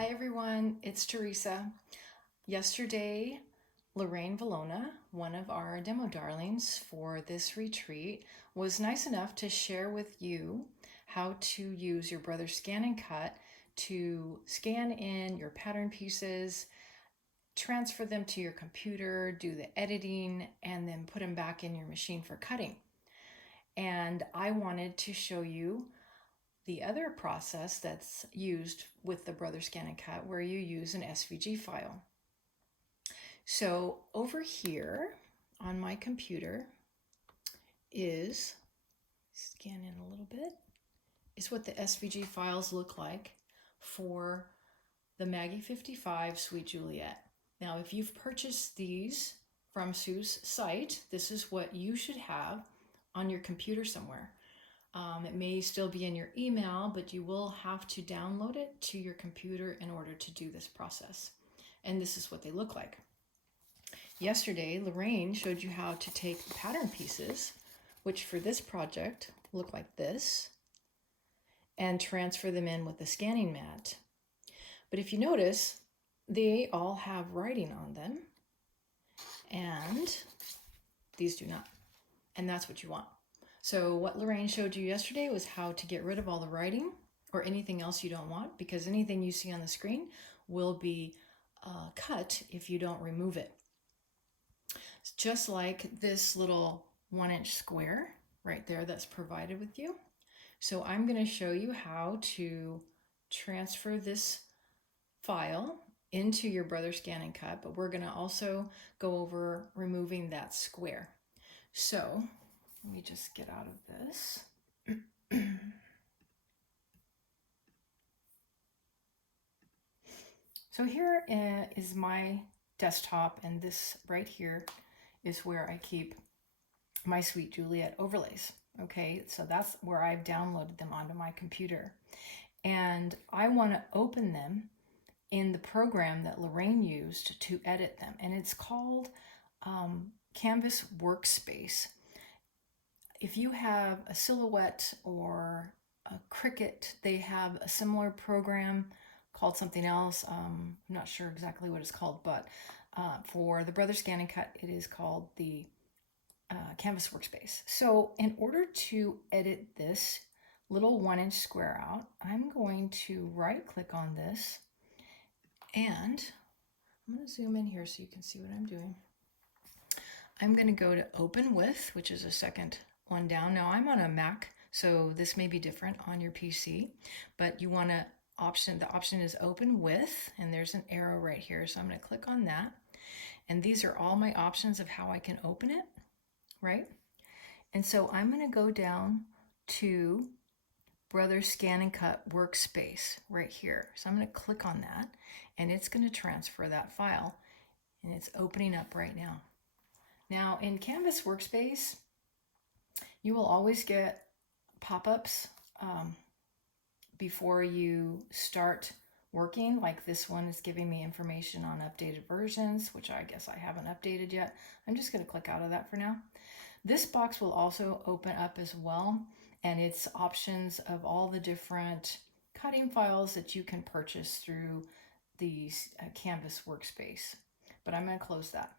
Hi everyone, it's Teresa. Yesterday, Lorraine Valona, one of our demo darlings for this retreat, was nice enough to share with you how to use your Brother Scan and Cut to scan in your pattern pieces, transfer them to your computer, do the editing, and then put them back in your machine for cutting. And I wanted to show you the other process that's used with the Brother Scan and Cut, where you use an SVG file. So over here on my computer is, scan in a little bit, is what the SVG files look like for the Maggie 55 Sweet Juliet. Now, if you've purchased these from Sue's site, this is what you should have on your computer somewhere. It may still be in your email, but you will have to download it to your computer in order to do this process. And this is what they look like. Yesterday, Lorraine showed you how to take pattern pieces, which for this project look like this, and transfer them in with the scanning mat. But if you notice, they all have writing on them, and these do not. And that's what you want. So what Lorraine showed you yesterday was how to get rid of all the writing or anything else you don't want, because anything you see on the screen will be cut if you don't remove it. It's just like this little 1-inch square right there that's provided with you. So I'm going to show you how to transfer this file into your Brother Scan and Cut, but we're going to also go over removing that square. So let me just get out of this. So here is my desktop, and this right here is where I keep my Sweet Juliet overlays. Okay, so that's where I've downloaded them onto my computer. And I want to open them in the program that Lorraine used to edit them. And it's called Canvas Workspace. If you have a Silhouette or a Cricut, they have a similar program called something else. I'm not sure exactly what it's called, but for the Brother Scan and Cut, it is called the Canvas Workspace. So in order to edit this little 1-inch square out, I'm going to right click on this, and I'm going to zoom in here so you can see what I'm doing. I'm going to go to Open With, which is the second one down. Now I'm on a Mac, so this may be different on your PC, but you want to the option is Open With, and there's an arrow right here. So I'm going to click on that. And these are all my options of how I can open it, right? And so I'm going to go down to Brother Scan and Cut Workspace right here. So I'm going to click on that, and it's going to transfer that file, and it's opening up right now. Now in Canvas Workspace, you will always get pop-ups before you start working. Like this one is giving me information on updated versions, which I guess I haven't updated yet. I'm just going to click out of that for now. This box will also open up as well, and it's options of all the different cutting files that you can purchase through the Canvas Workspace. But I'm going to close that.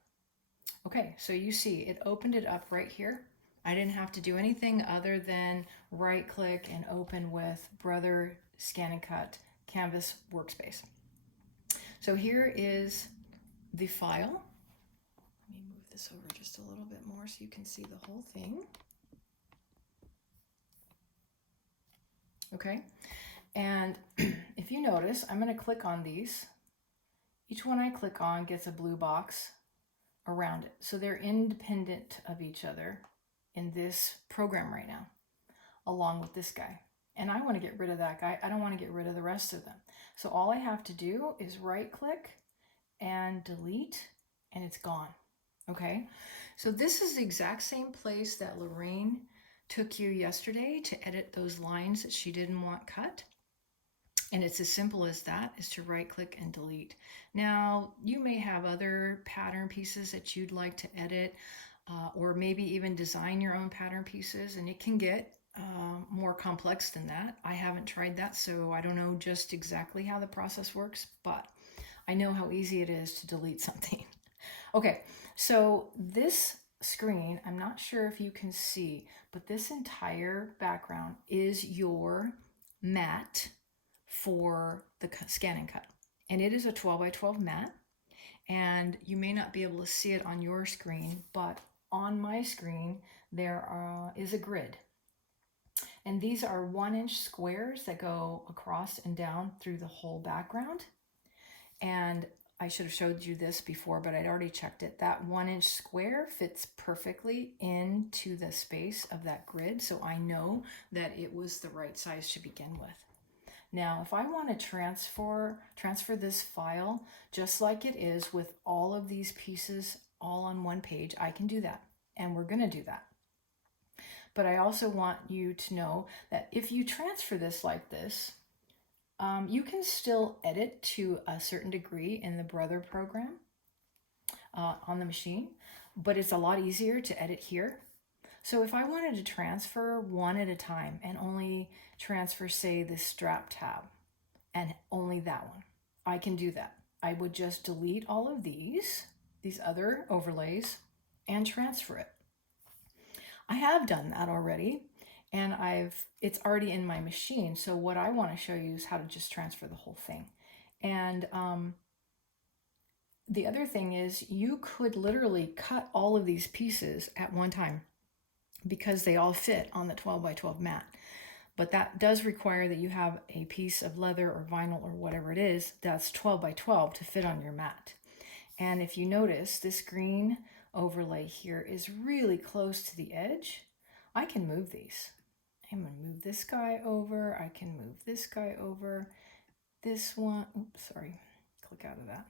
Okay, so you see it opened it up right here. I didn't have to do anything other than right click and open with Brother Scan and Cut Canvas Workspace. So here is the file. Let me move this over just a little bit more so you can see the whole thing. Okay, and if you notice, I'm going to click on these. Each one I click on gets a blue box around it. So they're independent of each other in this program right now, along with this guy. And I want to get rid of that guy. I don't want to get rid of the rest of them. So all I have to do is right click and delete, and it's gone. Okay, so this is the exact same place that Lorraine took you yesterday to edit those lines that she didn't want cut. And it's as simple as that, is to right click and delete. Now, you may have other pattern pieces that you'd like to edit, or maybe even design your own pattern pieces, and it can get more complex than that. I haven't tried that, so I don't know just exactly how the process works, but I know how easy it is to delete something. Okay, so this screen, I'm not sure if you can see, but this entire background is your mat for the scan and cut. And it is a 12 by 12 mat. And you may not be able to see it on your screen, but on my screen, there is a grid. And these are 1-inch squares that go across and down through the whole background. And I should have showed you this before, but I'd already checked it. That 1-inch square fits perfectly into the space of that grid, so I know that it was the right size to begin with. Now, if I want to transfer this file just like it is with all of these pieces all on one page, I can do that, and we're going to do that. But I also want you to know that if you transfer this like this, you can still edit to a certain degree in the Brother program on the machine, but it's a lot easier to edit here. So if I wanted to transfer one at a time and only transfer, say, this strap tab and only that one, I can do that. I would just delete all of these other overlays, and transfer it. I have done that already, and it's already in my machine. So what I want to show you is how to just transfer the whole thing. And the other thing is you could literally cut all of these pieces at one time because they all fit on the 12 by 12 mat. But that does require that you have a piece of leather or vinyl or whatever it is that's 12 by 12 to fit on your mat. And if you notice, this green overlay here is really close to the edge. I can move these. I'm going to move this guy over. I can move this guy over. This one, oops, sorry, click out of that.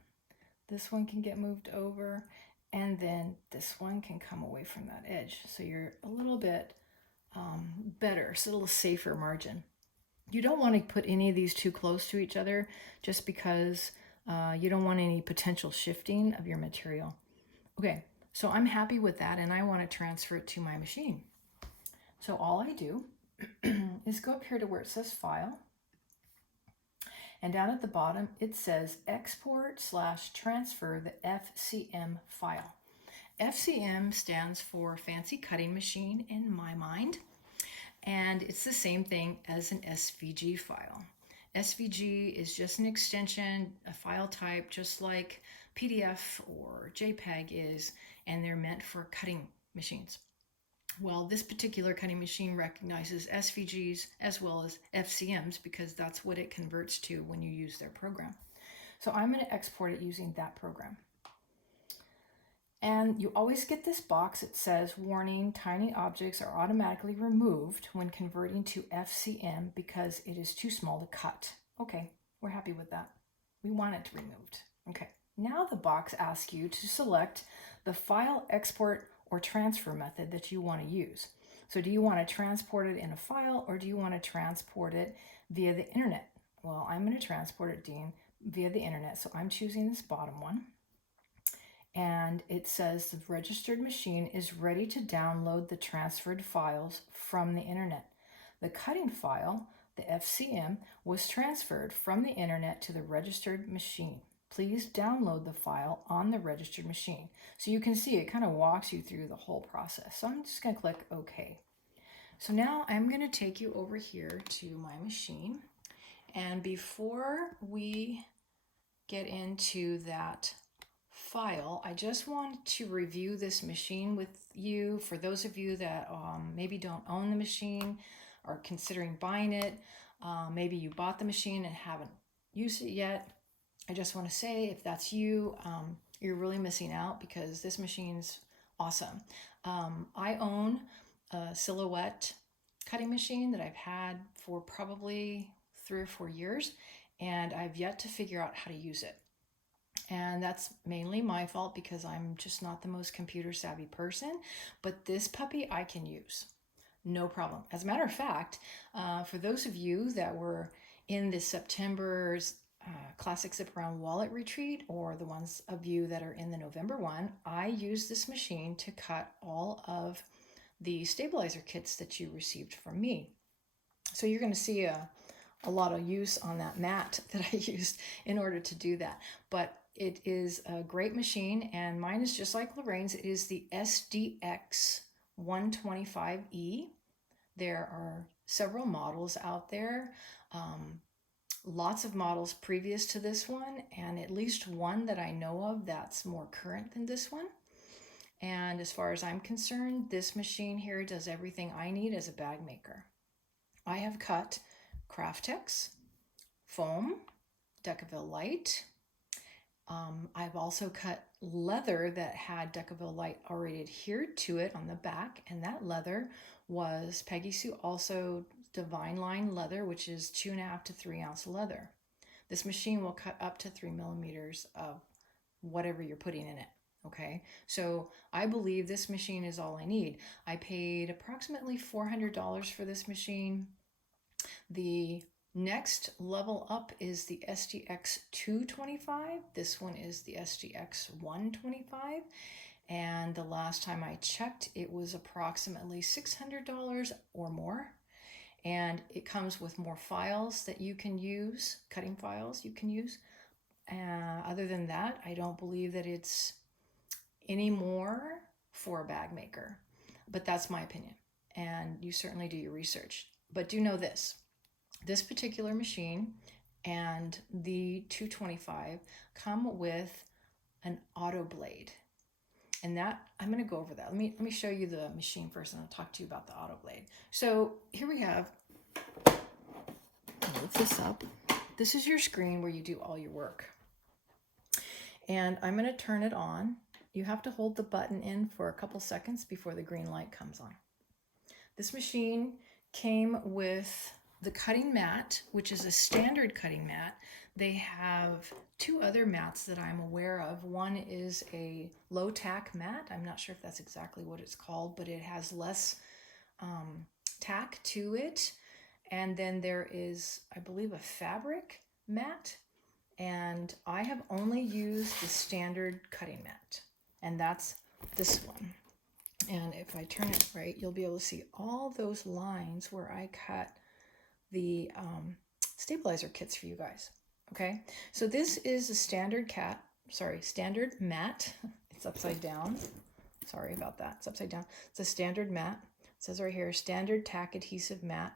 This one can get moved over, and then this one can come away from that edge. So you're a little bit better, so a little safer margin. You don't want to put any of these too close to each other just because you don't want any potential shifting of your material. Okay, so I'm happy with that, and I want to transfer it to my machine. So all I do is go up here to where it says File, and down at the bottom it says Export/Transfer the FCM file. FCM stands for Fancy Cutting Machine in my mind, and it's the same thing as an SVG file. SVG is just an extension, a file type, just like PDF or JPEG is, and they're meant for cutting machines. Well, this particular cutting machine recognizes SVGs as well as FCMs because that's what it converts to when you use their program. So I'm going to export it using that program. And you always get this box. It says, warning, tiny objects are automatically removed when converting to FCM because it is too small to cut. Okay, we're happy with that. We want it removed. Okay, now the box asks you to select the file export or transfer method that you want to use. So do you want to transport it in a file, or do you want to transport it via the internet? Well, I'm going to transport it, Dean, via the internet. So I'm choosing this bottom one. And it says the registered machine is ready to download the transferred files from the internet. The cutting file, the FCM, was transferred from the internet to the registered machine. Please download the file on the registered machine. So you can see it kind of walks you through the whole process. So I'm just going to click OK. So now I'm going to take you over here to my machine. And before we get into that file, I just want to review this machine with you. For those of you that maybe don't own the machine or considering buying it, maybe you bought the machine and haven't used it yet. I just want to say, if that's you, you're really missing out because this machine's awesome. I own a Silhouette cutting machine that I've had for probably 3 or 4 years, and I've yet to figure out how to use it. And that's mainly my fault because I'm just not the most computer savvy person, but this puppy I can use. No problem. As a matter of fact, for those of you that were in this September's Classic Zip Around Wallet Retreat, or the ones of you that are in the November one, I used this machine to cut all of the stabilizer kits that you received from me. So you're going to see a lot of use on that mat that I used in order to do that. But it is a great machine, and mine is just like Lorraine's. It is the SDX 125E. There are several models out there, lots of models previous to this one, and at least one that I know of that's more current than this one. And as far as I'm concerned, this machine here does everything I need as a bag maker. I have cut Craftex, foam, Decaville Light. I've also cut leather that had Decaville Light already adhered to it on the back, and that leather was Peggy Sue also Divine Line leather, which is 2.5 to 3 ounce leather. This machine will cut up to 3 millimeters of whatever you're putting in it. Okay, so I believe this machine is all I need. I paid approximately $400 for this machine. The next level up is the SDX 225. This one is the SDX 125. And the last time I checked, it was approximately $600 or more. And it comes with more files that you can use, cutting files you can use. Other than that, I don't believe that it's any more for a bag maker. But that's my opinion. And you certainly do your research. But do know this. This particular machine and the 225 come with an auto blade. And that, I'm going to go over that. Let me show you the machine first, and I'll talk to you about the auto blade. So here we have, I'll lift this up. This is your screen where you do all your work. And I'm going to turn it on. You have to hold the button in for a couple seconds before the green light comes on. This machine came with the cutting mat, which is a standard cutting mat. They have two other mats that I'm aware of. One is a low tack mat. I'm not sure if that's exactly what it's called, but it has less tack to it. And then there is, I believe, a fabric mat. And I have only used the standard cutting mat, and that's this one. And if I turn it right, you'll be able to see all those lines where I cut the stabilizer kits for you guys. Okay, so this is a standard standard mat. It's upside down. Sorry about that. It's upside down. It's a standard mat. It says right here, standard tack adhesive mat.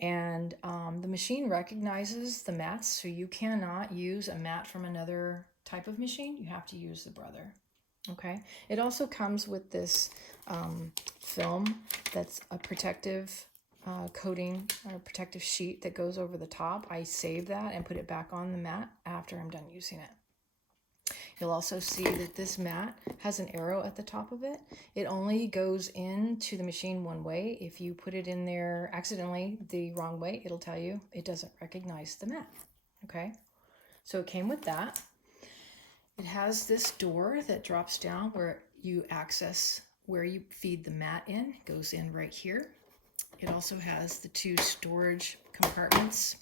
And the machine recognizes the mats, so you cannot use a mat from another type of machine. You have to use the brother. Okay. It also comes with this film that's a protective coating or protective sheet that goes over the top. I save that and put it back on the mat after I'm done using it. You'll also see that this mat has an arrow at the top of it. It only goes into the machine one way. If you put it in there accidentally the wrong way, it'll tell you it doesn't recognize the mat. Okay, so it came with that. It has this door that drops down where you access where you feed the mat in. It goes in right here. It also has the two storage compartments.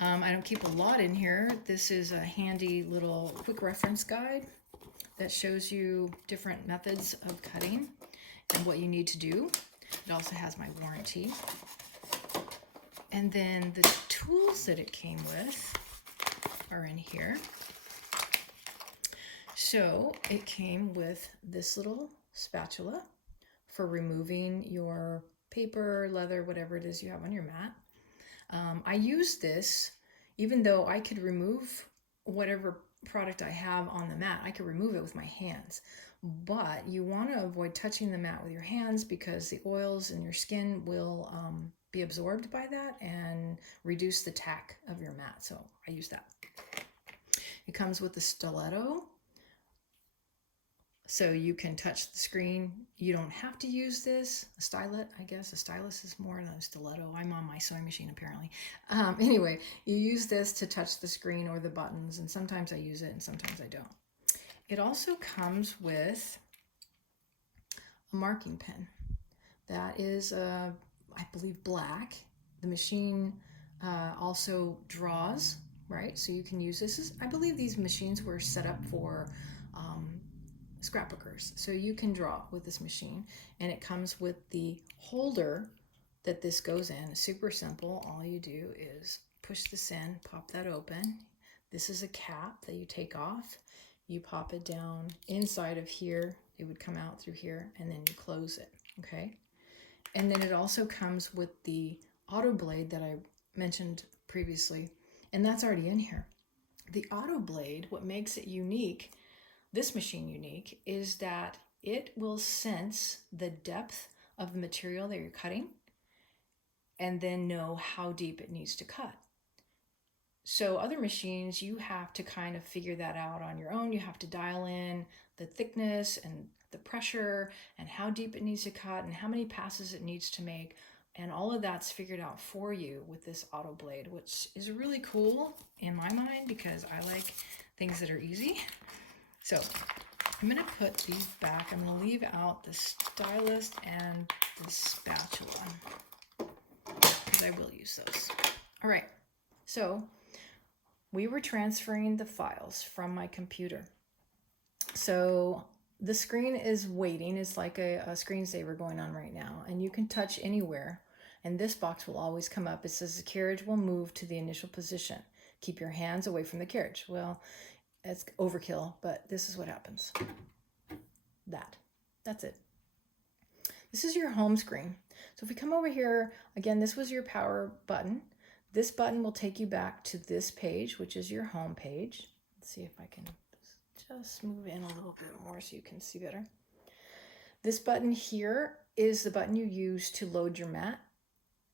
I don't keep a lot in here. This is a handy little quick reference guide that shows you different methods of cutting and what you need to do. It also has my warranty. And then the tools that it came with are in here. So it came with this little spatula for removing your paper, leather, whatever it is you have on your mat. I use this, even though I could remove whatever product I have on the mat, I could remove it with my hands. But you want to avoid touching the mat with your hands because the oils in your skin will be absorbed by that and reduce the tack of your mat. So I use that. It comes with a stiletto, so you can touch the screen. You don't have to use this. A stylet, I guess. A stylus is more than a stiletto. I'm on my sewing machine, apparently. Anyway, you use this to touch the screen or the buttons, and sometimes I use it and sometimes I don't. It also comes with a marking pen. That is, I believe, black. The machine also draws, right? So you can use this. I believe these machines were set up for scrapbookers. So you can draw with this machine, and it comes with the holder that this goes in. Super simple. All you do is push this in, pop that open. This is a cap that you take off. You pop it down inside of here. It would come out through here, and then you close it, okay? And then it also comes with the auto blade that I mentioned previously, and that's already in here. The auto blade, what makes it unique, this machine unique, is that it will sense the depth of the material that you're cutting and then know how deep it needs to cut. So other machines, you have to kind of figure that out on your own. You have to dial in the thickness and the pressure and how deep it needs to cut and how many passes it needs to make. And all of that's figured out for you with this auto blade, which is really cool in my mind because I like things that are easy. So I'm going to put these back. I'm going to leave out the stylus and the spatula because I will use those. All right, so we were transferring the files from my computer. So the screen is waiting. It's like a screensaver going on right now, and you can touch anywhere. And this box will always come up. It says the carriage will move to the initial position. Keep your hands away from the carriage. Well, it's overkill, but this is what happens. That's it. This is your home screen. So if we come over here, again, this was your power button. This button will take you back to this page, which is your home page. Let's see if I can just move in a little bit more so you can see better. This button here is the button you use to load your mat.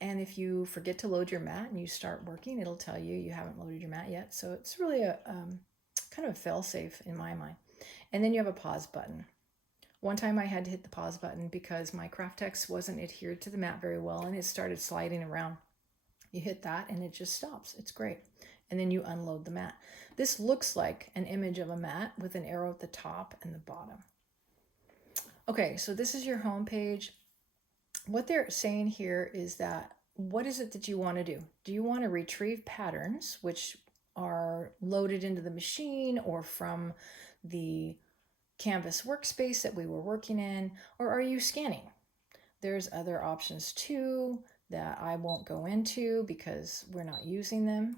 And if you forget to load your mat and you start working, it'll tell you you haven't loaded your mat yet. So it's really a kind of a fail-safe in my mind. And then you have a pause button. One time I had to hit the pause button because my Craftex wasn't adhered to the mat very well and it started sliding around. You hit that and it just stops. It's great. And then you unload the mat. This looks like an image of a mat with an arrow at the top and the bottom. Okay, so this is your home page. What they're saying here is that what is it that you want to do? Do you want to retrieve patterns which are loaded into the machine or from the Canvas workspace that we were working in, or are you scanning? There's other options too that I won't go into because we're not using them.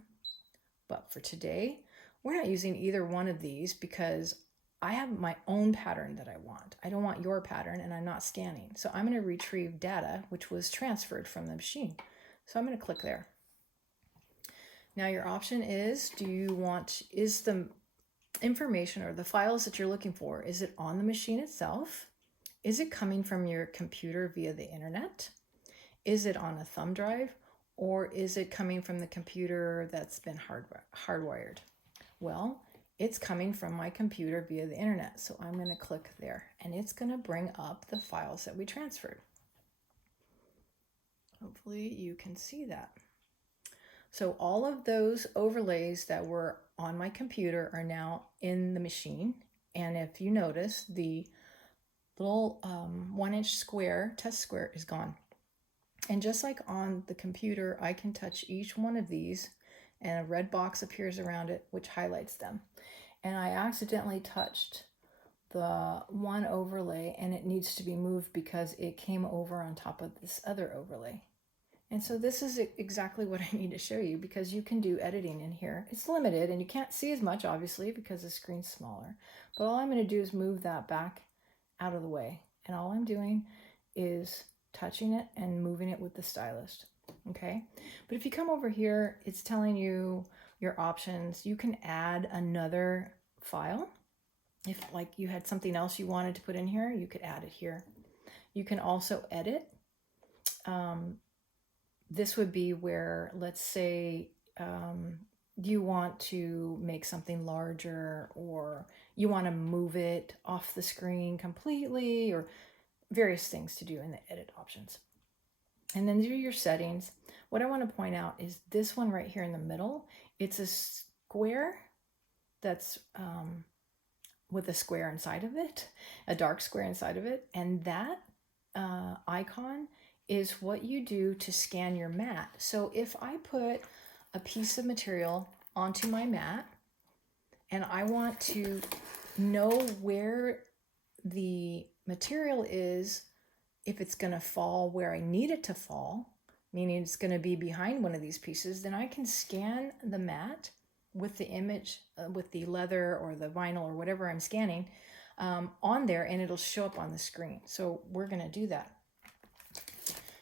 But for today, we're not using either one of these because I have my own pattern that I want. I don't want your pattern and I'm not scanning. So I'm going to retrieve data which was transferred from the machine. So I'm going to click there. Now your option is, is the information or the files that you're looking for, is it on the machine itself? Is it coming from your computer via the internet? Is it on a thumb drive? Or is it coming from the computer that's been hardwired? Well, it's coming from my computer via the internet. So I'm going to click there and it's going to bring up the files that we transferred. Hopefully you can see that. So all of those overlays that were on my computer are now in the machine. And if you notice, the little 1-inch square, test square, is gone. And just like on the computer, I can touch each one of these and a red box appears around it, which highlights them. And I accidentally touched the one overlay and it needs to be moved because it came over on top of this other overlay. And so this is exactly what I need to show you because you can do editing in here. It's limited and you can't see as much obviously because the screen's smaller. But all I'm going to do is move that back out of the way. And all I'm doing is touching it and moving it with the stylus. Okay. But if you come over here, it's telling you your options. You can add another file. If like you had something else you wanted to put in here, you could add it here. You can also edit. This would be where, let's say, you want to make something larger or you want to move it off the screen completely or various things to do in the edit options. And then these are your settings. What I want to point out is this one right here in the middle. It's a square that's with a square inside of it, a dark square inside of it. And that icon is what you do to scan your mat. So if I put a piece of material onto my mat and I want to know where the material is, if it's going to fall where I need it to fall, meaning it's going to be behind one of these pieces, then I can scan the mat with the image, with the leather or the vinyl or whatever I'm scanning on there, and it'll show up on the screen. So we're going to do that.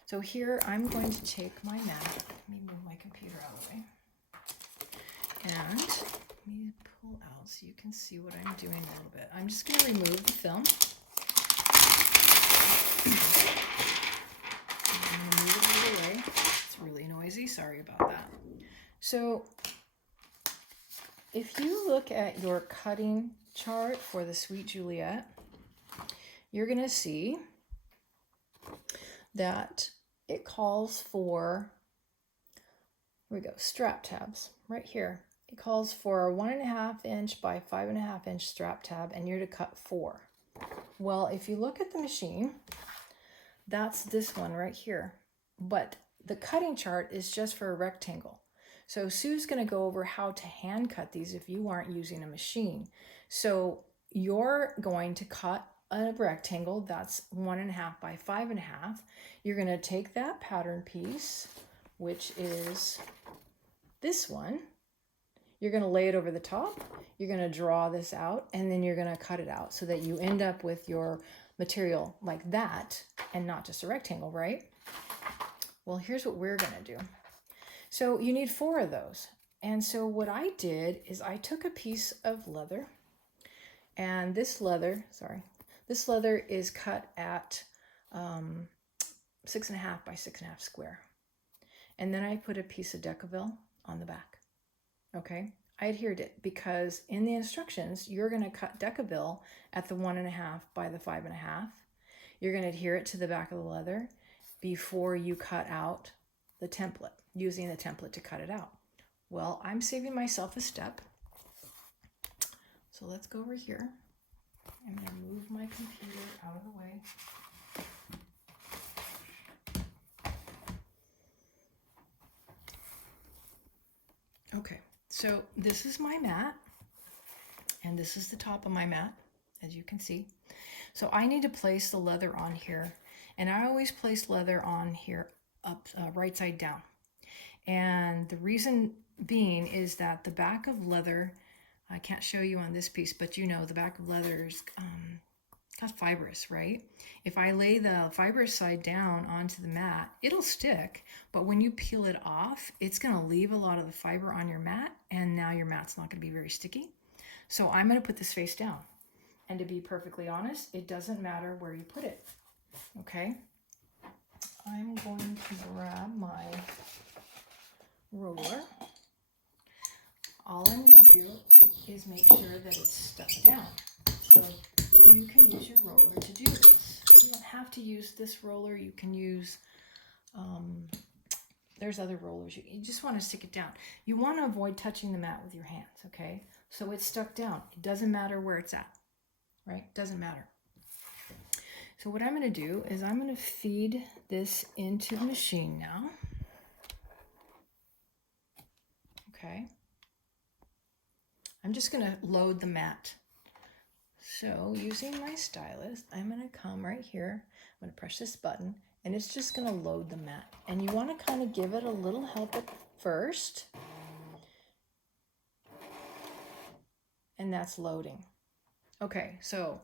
So here I'm going to take my mat. Let me move my computer out of the way. And let me pull out so you can see what I'm doing a little bit. I'm just going to remove the film. I'm going to move it out of the way. It's really noisy. Sorry about that. So if you look at your cutting chart for the Sweet Juliet, you're going to see that it calls for, here we go, strap tabs right here. It calls for a 1.5 inch by 5.5 inch strap tab, and you're to cut 4. Well, if you look at the machine, that's this one right here. But the cutting chart is just for a rectangle. So Sue's going to go over how to hand cut these if you aren't using a machine. So you're going to cut a rectangle that's 1.5 by 5.5. You're going to take that pattern piece, which is this one. You're going to lay it over the top. You're going to draw this out, and then you're going to cut it out so that you end up with your material like that and not just a rectangle, right? Well, here's what we're going to do. So you need 4 of those. And so what I did is I took a piece of leather, and this leather is cut at 6.5 by 6.5 square. And then I put a piece of Decaville on the back. Okay, I adhered it because in the instructions, you're going to cut Decaville at the 1.5 by the 5.5. You're going to adhere it to the back of the leather before you cut out the template, using the template to cut it out. Well, I'm saving myself a step. So let's go over here. I'm going to move my computer out of the way. Okay, so this is my mat, and this is the top of my mat, as you can see. So I need to place the leather on here, and I always place leather on here up right side down. And the reason being is that the back of leather, I can't show you on this piece, but you know the back of leather is got fibrous, right? If I lay the fibrous side down onto the mat, it'll stick, but when you peel it off, it's going to leave a lot of the fiber on your mat, and now your mat's not going to be very sticky. So I'm going to put this face down. And to be perfectly honest, it doesn't matter where you put it. Okay? I'm going to grab my roller. All I'm going to do is make sure that it's stuck down. So you can use your roller to do this. You don't have to use this roller. You can use, there's other rollers. You just want to stick it down. You want to avoid touching the mat with your hands, okay? So it's stuck down. It doesn't matter where it's at, right? Doesn't matter. So what I'm going to do is I'm going to feed this into the machine now. Okay. I'm just going to load the mat. So using my stylus, I'm going to come right here. I'm going to press this button, and it's just going to load the mat. And you want to kind of give it a little help at first. And that's loading. Okay, so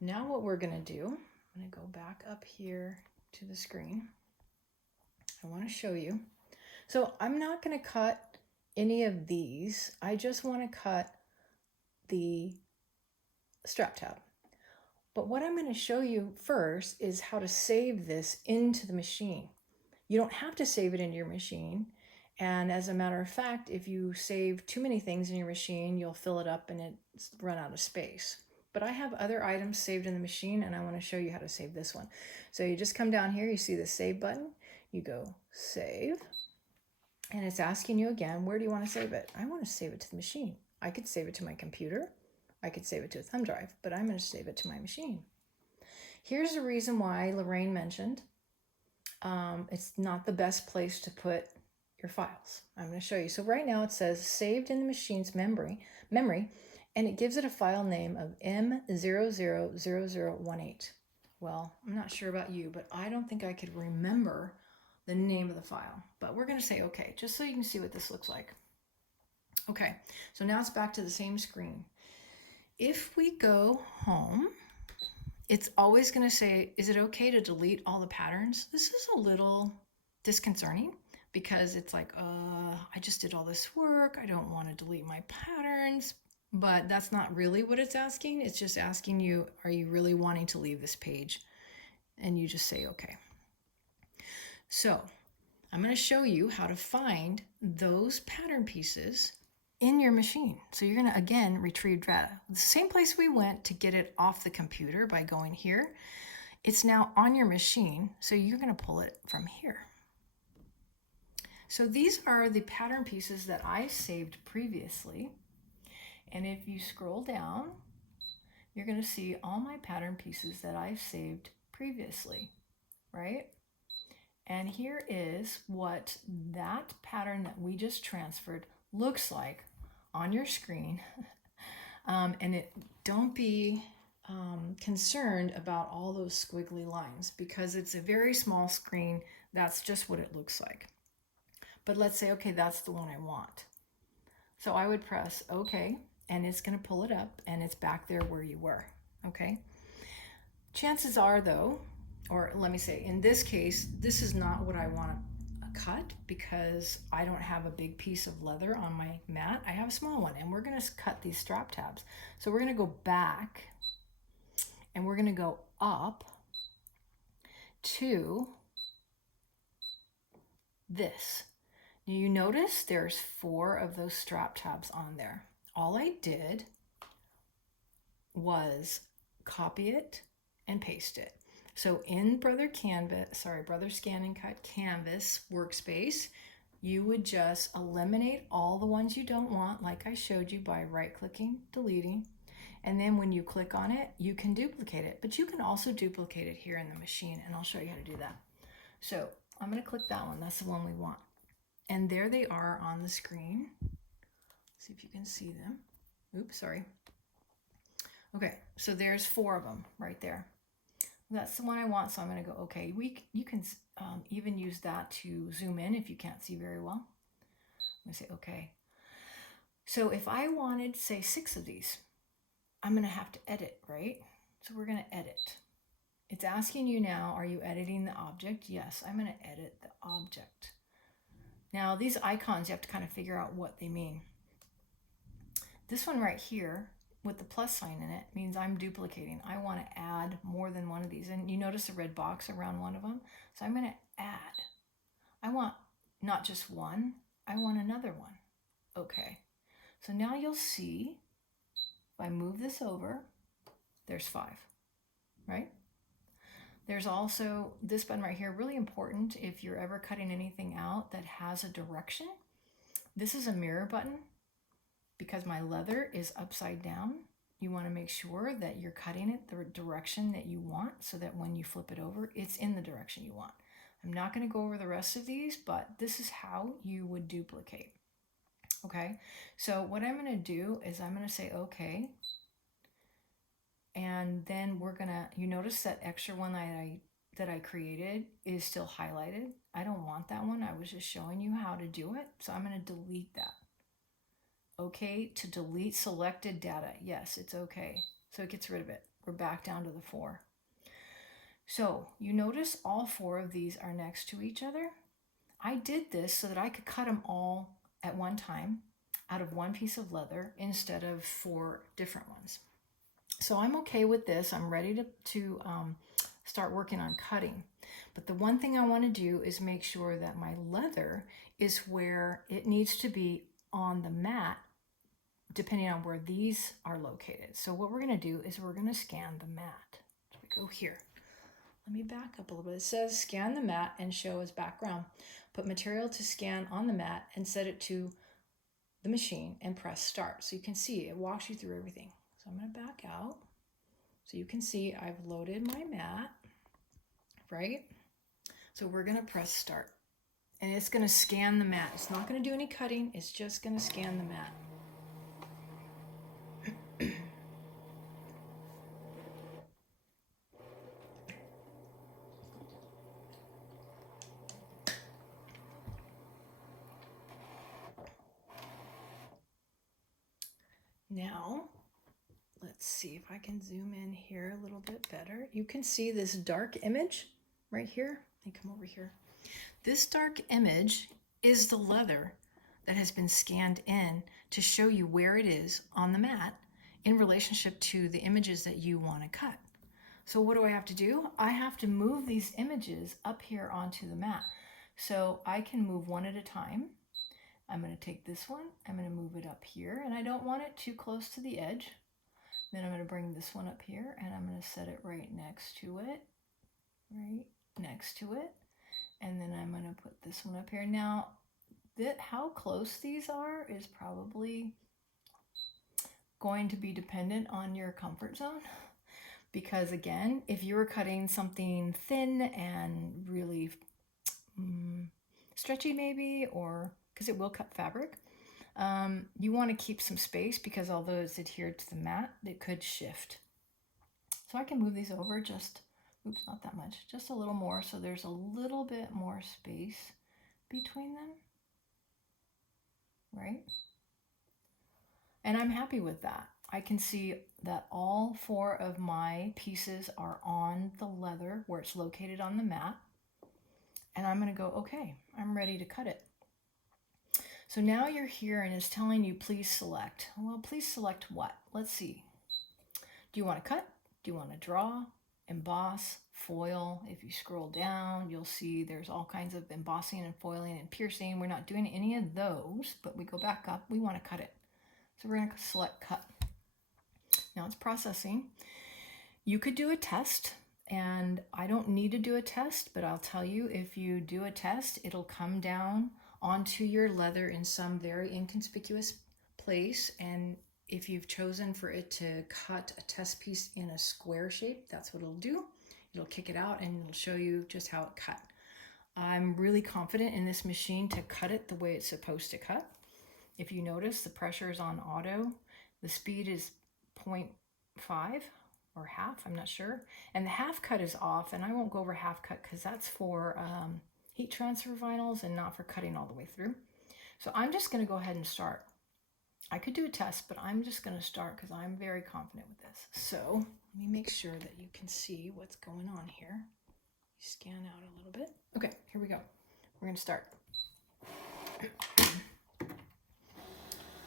now what we're going to do, I'm going to go back up here to the screen. I want to show you. So I'm not going to cut any of these. I just want to cut the strap tab. But what I'm going to show you first is how to save this into the machine. You don't have to save it into your machine. And as a matter of fact, if you save too many things in your machine, you'll fill it up and it's run out of space. But I have other items saved in the machine, and I want to show you how to save this one. So you just come down here, you see the save button, you go save, and it's asking you again, where do you want to save it? I want to save it to the machine. I could save it to my computer. I could save it to a thumb drive, but I'm going to save it to my machine. Here's the reason why Lorraine mentioned it's not the best place to put your files. I'm going to show you. So right now it says saved in the machine's memory, and it gives it a file name of M000018. Well, I'm not sure about you, but I don't think I could remember the name of the file, but we're going to say okay, just so you can see what this looks like. Okay, so now it's back to the same screen. If we go home, it's always going to say, is it okay to delete all the patterns? This is a little disconcerting because it's like, I just did all this work. I don't want to delete my patterns. But that's not really what it's asking. It's just asking you, are you really wanting to leave this page? And you just say, okay. So I'm going to show you how to find those pattern pieces in your machine. So you're going to, again, retrieve data. The same place we went to get it off the computer by going here. It's now on your machine, so you're going to pull it from here. So these are the pattern pieces that I saved previously. And if you scroll down, you're going to see all my pattern pieces that I've saved previously, right? And here is what that pattern that we just transferred looks like on your screen. Don't be concerned about all those squiggly lines because it's a very small screen. That's just what it looks like. But let's say, okay, that's the one I want. So I would press okay, and it's going to pull it up, and it's back there where you were, okay? Chances are, though, or let me say, in this case, this is not what I want to cut because I don't have a big piece of leather on my mat. I have a small one, and we're going to cut these strap tabs. So we're going to go back, and we're going to go up to this. You notice there's 4 of those strap tabs on there. All I did was copy it and paste it. So in Brother Scan and Cut Canvas workspace, you would just eliminate all the ones you don't want, like I showed you, by right-clicking, deleting. And then when you click on it, you can duplicate it. But you can also duplicate it here in the machine, and I'll show you how to do that. So I'm going to click that one. That's the one we want. And there they are on the screen. See if you can see them. Oops, sorry. Okay, so there's 4 of them right there. That's the one I want, so I'm going to go okay. You can even use that to zoom in if you can't see very well. I'm going to say okay. So if I wanted, say, 6 of these, I'm going to have to edit, right? So we're going to edit. It's asking you now, are you editing the object? Yes, I'm going to edit the object. Now, these icons, you have to kind of figure out what they mean. This one right here with the plus sign in it means I'm duplicating. I want to add more than one of these. And you notice a red box around one of them. So I'm going to add. I want not just one, I want another one. Okay. So now you'll see, if I move this over, there's 5, right? There's also this button right here, really important if you're ever cutting anything out that has a direction. This is a mirror button. Because my leather is upside down, you want to make sure that you're cutting it the direction that you want so that when you flip it over, it's in the direction you want. I'm not going to go over the rest of these, but this is how you would duplicate. Okay, so what I'm going to do is I'm going to say okay. And then we're going to, you notice that extra one that I created is still highlighted. I don't want that one. I was just showing you how to do it. So I'm going to delete that. Okay, to delete selected data. Yes, it's okay. So it gets rid of it. We're back down to the 4. So you notice all 4 of these are next to each other. I did this so that I could cut them all at one time out of one piece of leather instead of 4 different ones. So I'm okay with this. I'm ready to start working on cutting. But the one thing I want to do is make sure that my leather is where it needs to be on the mat, depending on where these are located. So what we're going to do is we're going to scan the mat. So we go here. Let me back up a little bit. It says scan the mat and show as background. Put material to scan on the mat and set it to the machine and press start. So you can see it walks you through everything. So I'm going to back out. So you can see I've loaded my mat, right? So we're going to press start. And it's going to scan the mat. It's not going to do any cutting. It's just going to scan the mat. Now, let's see if I can zoom in here a little bit better. You can see this dark image right here. Let me come over here. This dark image is the leather that has been scanned in to show you where it is on the mat in relationship to the images that you want to cut. So what do I have to do? I have to move these images up here onto the mat. So I can move one at a time. I'm going to take this one, I'm going to move it up here, and I don't want it too close to the edge. Then I'm going to bring this one up here, and I'm going to set it right next to it, and then I'm going to put this one up here. Now, how close these are is probably going to be dependent on your comfort zone. Because again, if you were cutting something thin and really stretchy maybe, or because it will cut fabric, you want to keep some space because although it's adhered to the mat, it could shift. So I can move these over just, oops, not that much, just a little more, so there's a little bit more space between them, right? And I'm happy with that. I can see that all 4 of my pieces are on the leather where it's located on the mat. And I'm going to go, okay, I'm ready to cut it. So now you're here and it's telling you, please select. Well, please select what? Let's see. Do you want to cut? Do you want to draw, emboss, foil? If you scroll down, you'll see there's all kinds of embossing and foiling and piercing. We're not doing any of those, but we go back up. We want to cut it. So we're going to select cut. Now it's processing. You could do a test, and I don't need to do a test, but I'll tell you, if you do a test, it'll come down onto your leather in some very inconspicuous place. And if you've chosen for it to cut a test piece in a square shape, that's what it'll do. It'll kick it out and it'll show you just how it cut. I'm really confident in this machine to cut it the way it's supposed to cut. If you notice, the pressure is on auto. The speed is 0.5 or half, I'm not sure. And the half cut is off, and I won't go over half cut because that's for heat transfer vinyls and not for cutting all the way through. So I'm just going to go ahead and start. I could do a test, but I'm just going to start because I'm very confident with this. So let me make sure that you can see what's going on here. Scan out a little bit. Okay, here we go. We're going to start.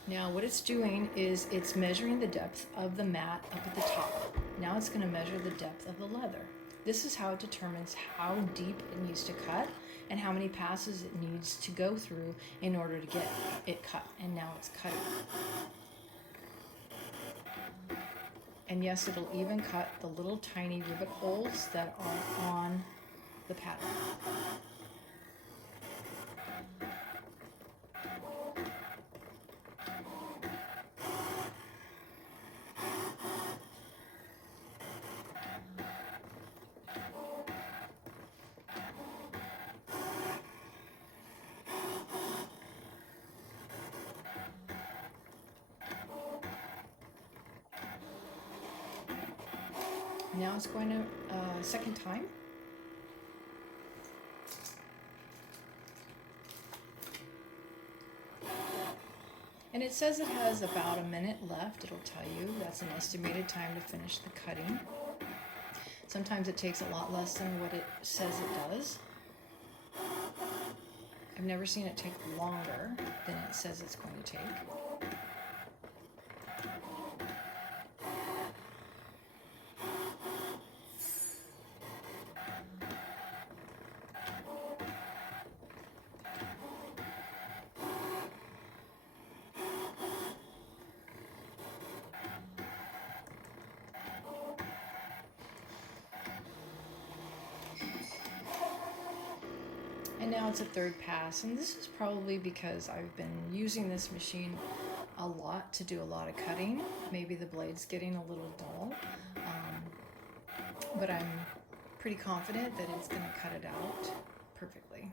Now what it's doing is it's measuring the depth of the mat up at the top. Now it's going to measure the depth of the leather. This is how it determines how deep it needs to cut and how many passes it needs to go through in order to get it cut. And now it's cutting. And yes, it'll even cut the little tiny rivet holes that are on the pattern. Now it's going to second time. And it says it has about a minute left. It'll tell you that's an estimated time to finish the cutting. Sometimes it takes a lot less than what it says it does. I've never seen it take longer than it says it's going to take. And now it's a third pass, and this is probably because I've been using this machine a lot to do a lot of cutting. Maybe the blade's getting a little dull, but I'm pretty confident that it's going to cut it out perfectly.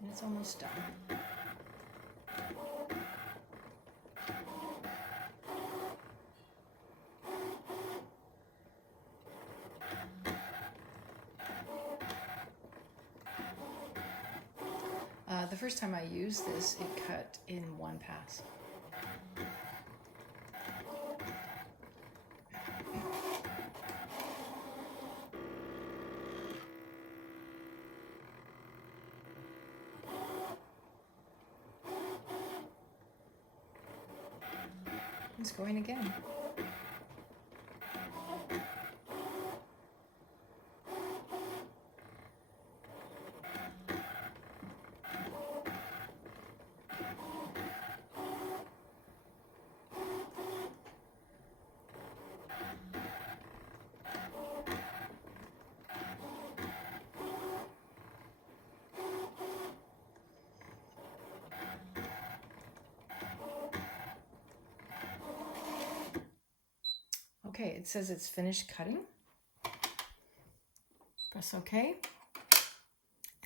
And it's almost done. The first time I used this, it cut in one pass. It's going again. Okay, it says it's finished cutting. Press OK.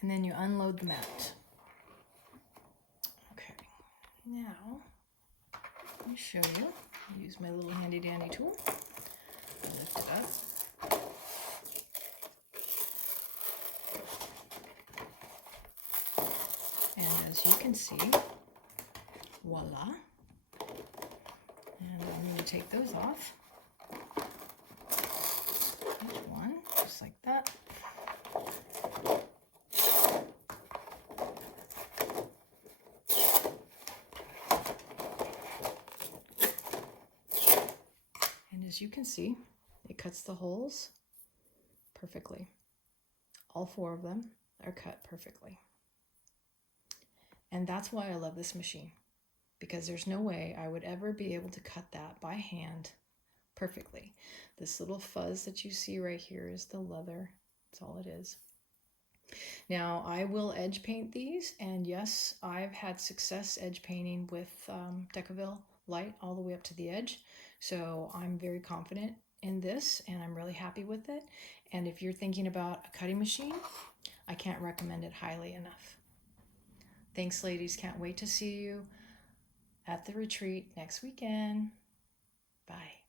And then you unload the mat. Okay, now let me show you. Use my little handy dandy tool. Lift it up. And as you can see, voila. And I'm going to take those off. Each one, just like that. And as you can see, it cuts the holes perfectly. All 4 of them are cut perfectly. And that's why I love this machine, because there's no way I would ever be able to cut that by hand perfectly. This little fuzz that you see right here is the leather. That's all it is. Now I will edge paint these, and yes, I've had success edge painting with Decaville light all the way up to the edge. So I'm very confident in this, and I'm really happy with it. And if you're thinking about a cutting machine, I can't recommend it highly enough. Thanks, ladies. Can't wait to see you at the retreat next weekend. Bye.